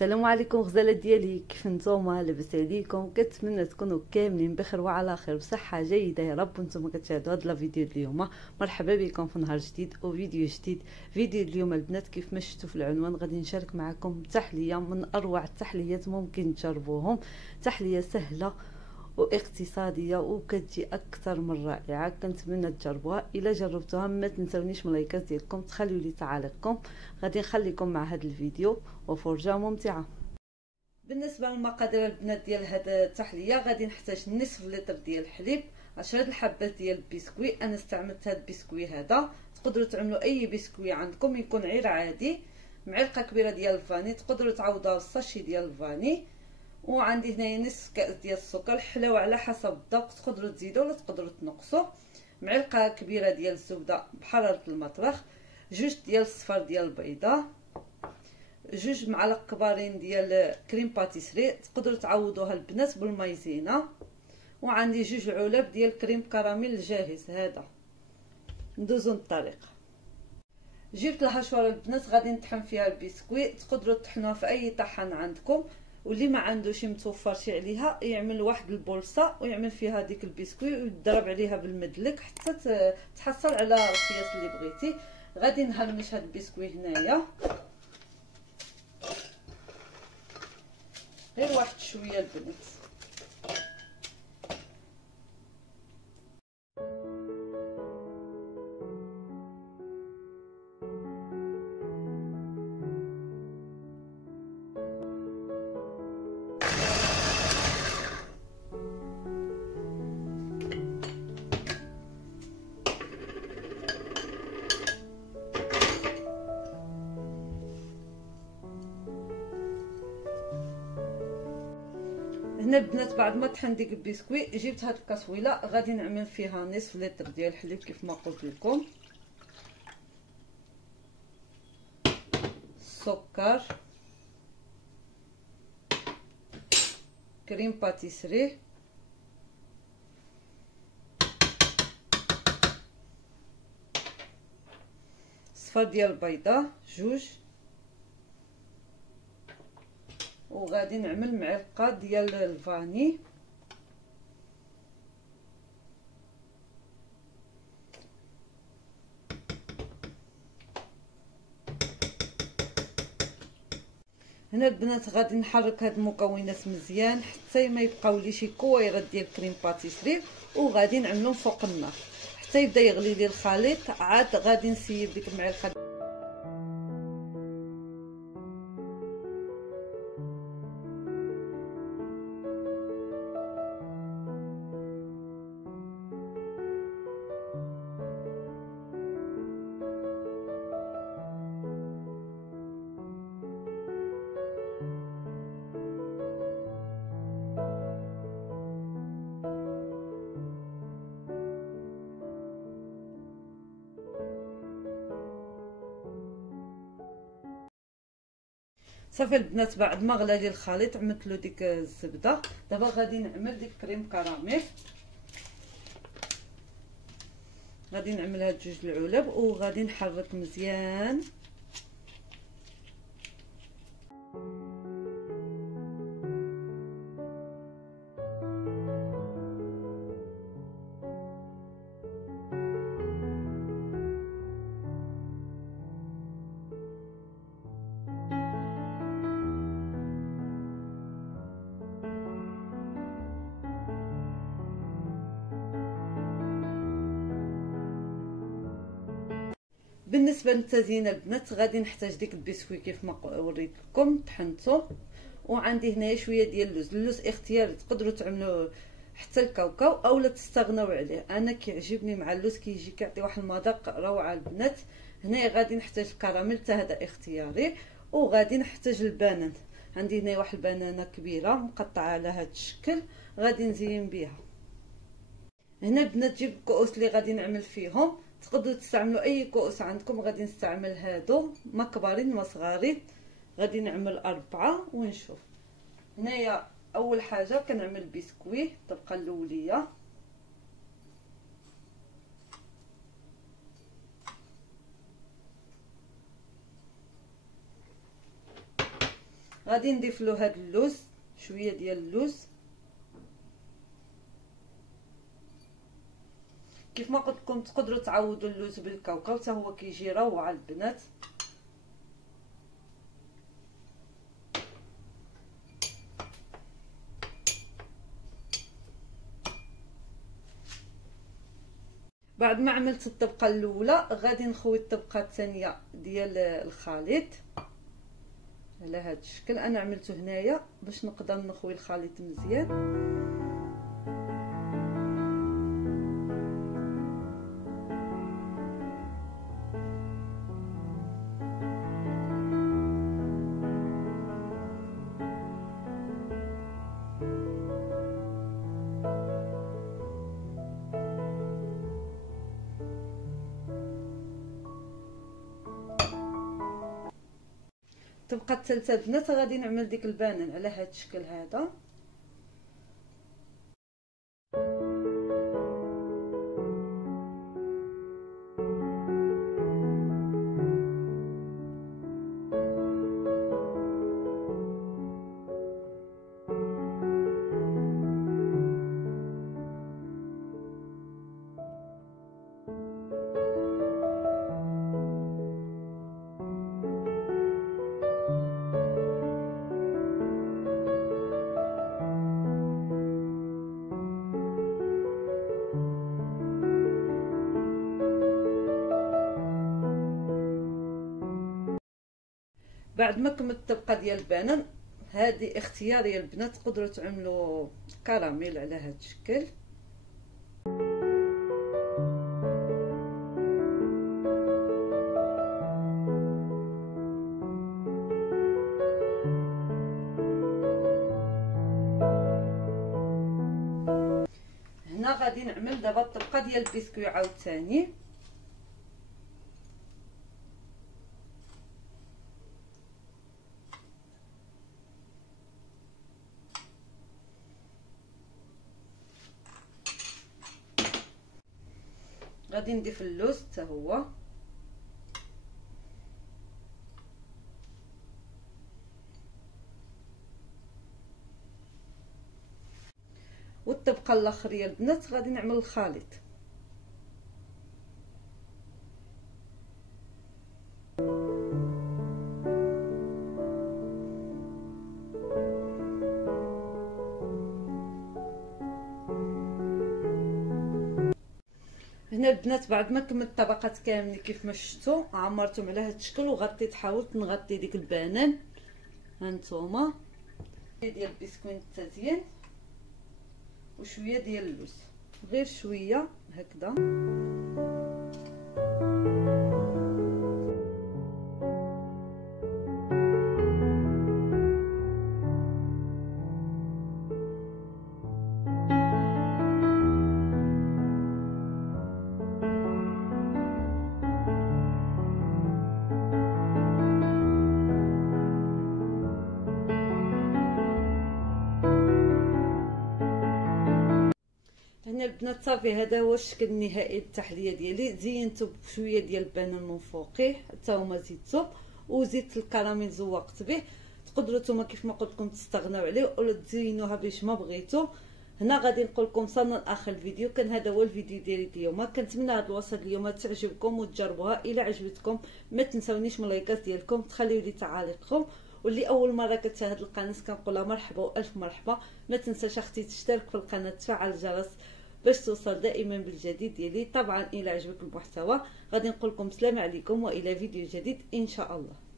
السلام عليكم غزالات ديالي، كيف نتوما؟ لاباس عليكم؟ كنتمنى تكونوا كاملين بخير وعلى خير وصحه جيده يا رب. وانتم كتشاهدوا هذا الفيديو اليوم. مرحبا بكم في نهار جديد وفيديو جديد. فيديو اليوم البنات كيف ما شفتوا في العنوان غادي نشارك معكم تحليه من اروع التحليات ممكن تجربوهم. تحليه سهله واقتصاديه وكتجي اكثر من رائعه. كنتمنى تجربوها. الا جربتوها ما تنسونيش من اللايكات ديالكم، تخليوا لي تعاليقكم. غادي نخليكم مع هذا الفيديو وفرجه ممتعه. بالنسبه للمقادير البنات ديال هذا التحليه غادي نحتاج نصف لتر ديال الحليب، 10 الحبات ديال البسكوي. انا استعملت هذا البسكوي هذا، تقدروا تعملوا اي بسكوي عندكم يكون غير عادي. معلقه كبيره ديال الفاني، تقدروا تعوضوها بالساشي ديال الفاني. وعندي هنايا نصف كاس ديال السكر. الحلاوه على حسب الذوق، تقدروا تزيدوا ولا تقدروا تنقصوا. معلقه كبيره ديال الزبده بحراره المطبخ، جوج ديال الصفار ديال البيضه، جوج معالق كبارين ديال كريم باتيسري، تقدروا تعوضوها البنات بالمايزينا. وعندي جوج علب ديال كريم كراميل الجاهز هذا. ندوزو للطريقه. جبت الهشوار البنات غادي نطحن فيها البسكوي، تقدروا تطحنوها في اي طحن عندكم، واللي ما عندوش متوفرش عليها يعمل واحد البولصه ويعمل فيها ديك البسكوي ويضرب عليها بالمدلك حتى تحصل على الخياط اللي بغيتي. غادي نهرمش هاد البسكوي هنايا غير واحد شويه البنات. هنا البنات بعد ما طحن ديك البسكوي جبت هاد الكاسويله غادي نعمل فيها نصف لتر ديال الحليب كيف ما قلت لكم، السكر، كريم باتيسري، صفار ديال البيضه جوج، وغادي نعمل معلقه ديال الفاني، هنا البنات غادي نحرك هاد المكونات مزيان حتى ما يبقاو لي شي كويرات ديال كريم باتيسري، وغادي نعملهم فوق النار حتى يبدا يغلي لي الخليط. عاد غادي نسيب ديك المعلقه. صافي البنات بعد ما غلا لي الخليط عملت له ديك الزبده. دابا غادي نعمل ديك كريم كراميل، غادي نعمل هاد جوج العلب وغادي نحرك مزيان. بالنسبه للتزيين البنات غادي نحتاج ديك البسكوي كيف ما وريت لكم طحنته. وعندي هنايا شويه ديال اللوز اختياري، تقدروا تعملوا حتى الكاوكاو اولا تستغناو عليه. انا كيعجبني مع اللوز كيجي كيعطي واحد المذاق روعه البنات. هنايا غادي نحتاج الكراميل حتى هذا اختياري، وغادي نحتاج البنان. عندي هنايا واحد البنانه كبيره مقطعه على هذا الشكل غادي نزين بها. هنا البنات جبت الكؤوس اللي غادي نعمل فيهم، تقدروا تستعملوا اي كؤوس عندكم. غادي نستعمل هادو ما كبارين ما صغارين، غادي نعمل 4 ونشوف. هنايا اول حاجه كنعمل بسكوي الطبقه الاوليه، غادي نضيف له هذا اللوز، شويه ديال اللوز. كيف ما قلت لكم تقدروا تعوضوا اللوز بالكاوكاو حتى هو كيجي روعه البنات. بعد ما عملت الطبقه الاولى غادي نخوي الطبقه الثانيه ديال الخليط على هذا الشكل. انا عملته هنايا باش نقدر نخوي الخليط مزيان. الطبقه الثالثه البنات غادي نعمل ديك البانان على هذا الشكل هذا. بعد ما كملت الطبقه ديال البنان، هذه اختياريه البنات، تقدروا تعملوا كراميل على هذا الشكل. هنا غادي نعمل دابا الطبقه ديال البسكوي عاوتاني. غادي نضيف اللوز حتى هو، والطبقه الاخريه البنات غادي نعمل الخليط. هنا البنات بعد ما كملت الطبقات كاملين كيف ما شفتوا عمرتهم على هذا الشكل، وغطيت، حاولت نغطي ديك البنان. هانتوما ديال البسكويت التزيين وشويه ديال اللوز، غير شويه هكذا. هنا البنات صافي، هذا هو الشكل النهائي للتحليه ديالي. زينته بشويه ديال البنان من فوقيه حتى هما زيدته، وزيت الكراميل زوقت به. تقدروا نتوما كيف ما قلت لكم تستغناو عليه ولا تزينوها باش ما بغيتو. هنا غادي نقول لكم وصلنا لاخر الفيديو. كان هذا هو الفيديو ديالي اليوم. كنتمنى هذه الوصفه اليوم تعجبكم وتجربوها. الا عجبتكم ما تنساونيش من اللايكات ديالكم، تخليو لي تعاليقكم. واللي اول مره كتشاهد القناه كنقولها مرحبا والف مرحبا. ما تنساش اختي تشترك في القناه، تفعل الجرس باش توصل دائما بالجديد ديالي. طبعا الى عجبك المحتوى غادي نقول لكم السلام عليكم والى فيديو جديد ان شاء الله.